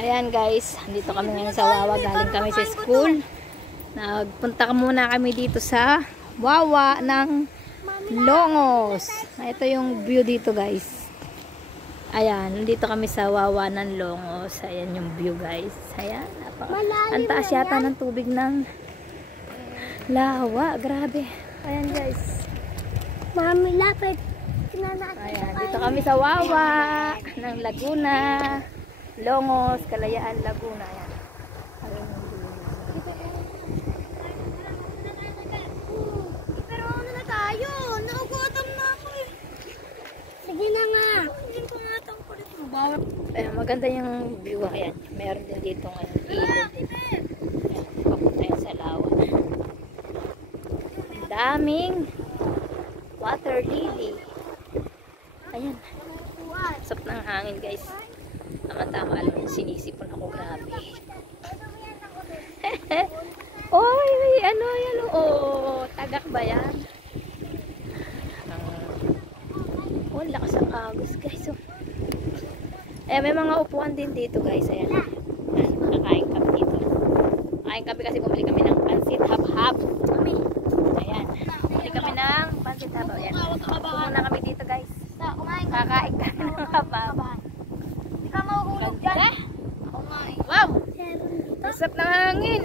Ayan guys, dito kami ngayon sa Wawa. Galing kami sa school. Nagpunta muna kami dito sa Wawa ng Longos. Ito yung view dito guys. Ayan, dito kami sa Wawa ng Longos. Ayan yung view guys. Ayan, ang taas yata ng tubig ng lawa. Grabe. Ayan guys. Mami, lapit. Ayan, dito kami sa Wawa ng Laguna. Longos, Kalayaan, Laguna. Ayan. Pero ano na tayo? Naugutom na ako eh. Sige na nga. Hindi ko nga itong kulit mo. Ayan, maganda yung view. Ayan, meron din dito ngayon. Ilog. Ayan, papunta yun sa lawa. Daming water lily. Ayan. Sap ng hangin guys. Tama-tama, alam mo, sinisipon ako, grabe. Oy, ano yan? Oh, tagak ba yan? Oh, lakas ang agos guys. Oh. May mga upuan din dito guys. Ayan. Ayan, kakain kami dito. Kakain kami kasi bumili kami ng pansit hap-hap. Ayan. Bumili kami ng pansit hap-hap. Ayan. Pumunta kami dito guys. Kakain kami ng hap-hap. Hindi ka mahuhulog dyan. Wow! Masap ng hangin.